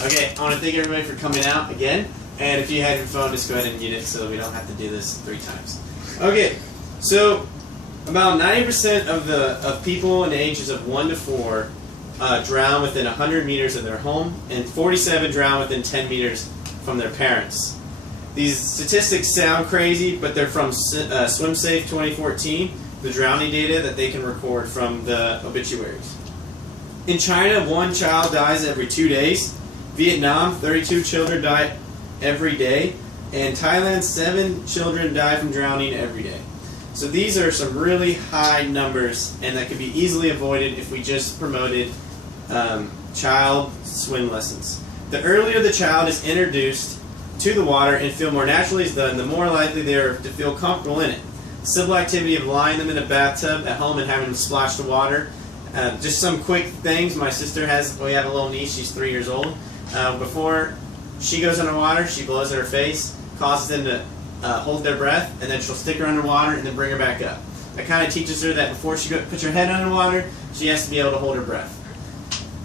Okay, I want to thank everybody for coming out again. And if you had your phone, just go ahead and mute it so we don't have to do this 3 times. Okay, so about 90% of people in the ages of 1 to 4 drown within 100 meters of their home, and 47 drown within 10 meters from their parents. These statistics sound crazy, but they're from SwimSafe 2014, the drowning data that they can record from the obituaries. In China, 1 child dies every 2 days. Vietnam, 32 children die every day. And Thailand, 7 children die from drowning every day. So these are some really high numbers, and that could be easily avoided if we just promoted child swim lessons. The earlier the child is introduced to the water and feel more naturally is done, the more likely they are to feel comfortable in it. The simple activity of lying them in a bathtub at home and having them splash the water. Just some quick things. My sister we have a little niece, she's 3 years old. Before she goes underwater, she blows at her face, causes them to hold their breath, and then she'll stick her underwater and then bring her back up. That kind of teaches her that before she puts her head underwater, she has to be able to hold her breath.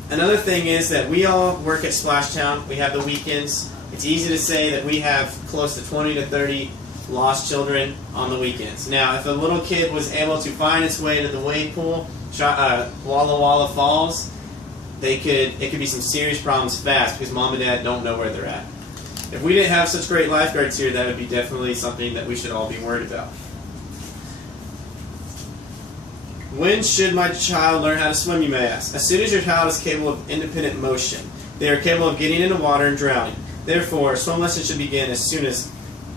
Another thing is that we all work at Splashtown. We have the weekends. It's easy to say that we have close to 20 to 30 lost children on the weekends. Now, if a little kid was able to find its way to the wade pool, Walla Walla Falls, it could be some serious problems fast because mom and dad don't know where they're at. If we didn't have such great lifeguards here, that would be definitely something that we should all be worried about. When should my child learn how to swim, you may ask? As soon as your child is capable of independent motion. They are capable of getting into water and drowning. Therefore, swim lessons should begin as soon as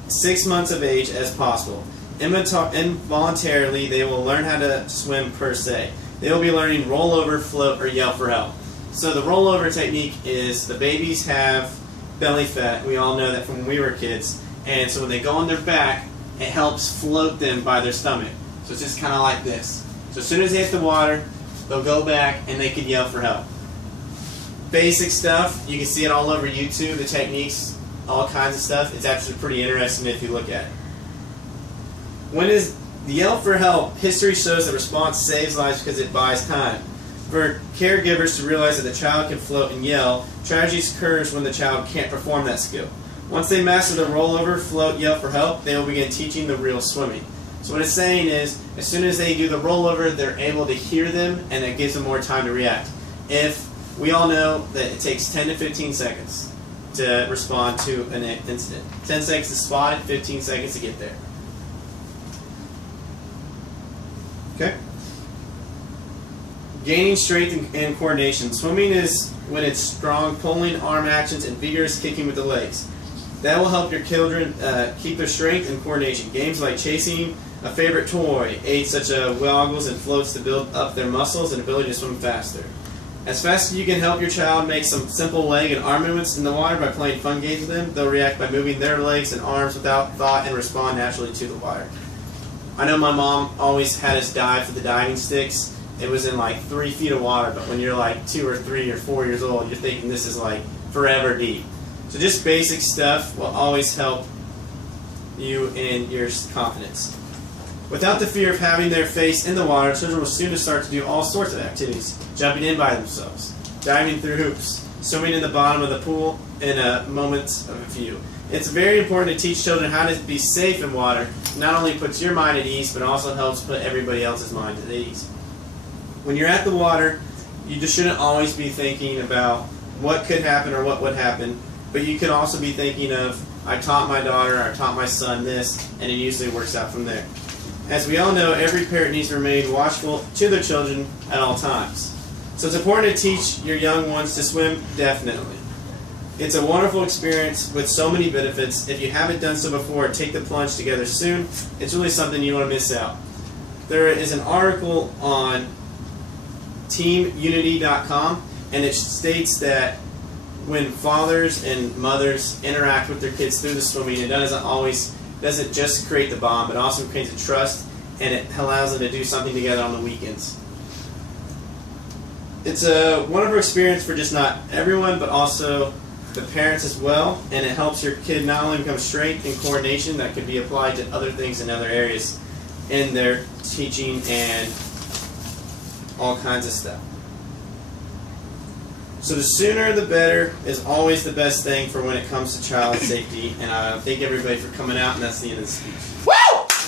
6 months of age as possible. Involuntarily, they will learn how to swim per se. They will be learning roll over, float, or yell for help. So the rollover technique is the babies have belly fat. We all know that from when we were kids. And so when they go on their back, it helps float them by their stomach. So it's just kind of like this. So as soon as they hit the water, they'll go back and they can yell for help. Basic stuff. You can see it all over YouTube, the techniques, all kinds of stuff. It's actually pretty interesting if you look at it. When is the yell for help? History shows that response saves lives because it buys time. For caregivers to realize that the child can float and yell, tragedy occurs when the child can't perform that skill. Once they master the rollover, float, yell for help, they will begin teaching the real swimming. So what it's saying is, as soon as they do the rollover, they're able to hear them, and it gives them more time to react. We all know that it takes 10 to 15 seconds to respond to an incident. 10 seconds to spot it, 15 seconds to get there. Okay? Gaining strength and coordination. Swimming is when it's strong pulling, arm actions, and vigorous kicking with the legs. That will help your children keep their strength and coordination. Games like chasing a favorite toy, aids such as goggles and floats to build up their muscles and ability to swim faster. As fast as you can help your child make some simple leg and arm movements in the water by playing fun games with them, they'll react by moving their legs and arms without thought and respond naturally to the water. I know my mom always had us dive for the diving sticks. It was in like 3 feet of water, but when you're like 2 or 3 or 4 years old, you're thinking this is like forever deep. So just basic stuff will always help you in your confidence. Without the fear of having their face in the water, children will soon start to do all sorts of activities. Jumping in by themselves, diving through hoops, swimming in the bottom of the pool in a moment of a few. It's very important to teach children how to be safe in water. Not only puts your mind at ease, but also helps put everybody else's mind at ease. When you're at the water, you just shouldn't always be thinking about what could happen or what would happen, but you could also be thinking of, I taught my daughter, I taught my son this, and it usually works out from there. As we all know, every parent needs to remain watchful to their children at all times. So it's important to teach your young ones to swim, definitely. It's a wonderful experience with so many benefits. If you haven't done so before, take the plunge together soon. It's really something you don't want to miss out. There is an article on teamunity.com, and it states that when fathers and mothers interact with their kids through the swimming, it doesn't just create the bond, but also creates a trust, and it allows them to do something together on the weekends. It's a wonderful experience for just not everyone, but also the parents as well, and it helps your kid not only become strength and coordination that could be applied to other things in other areas in their teaching and all kinds of stuff. So the sooner the better is always the best thing for when it comes to child safety. And I thank everybody for coming out, and that's the end of the speech.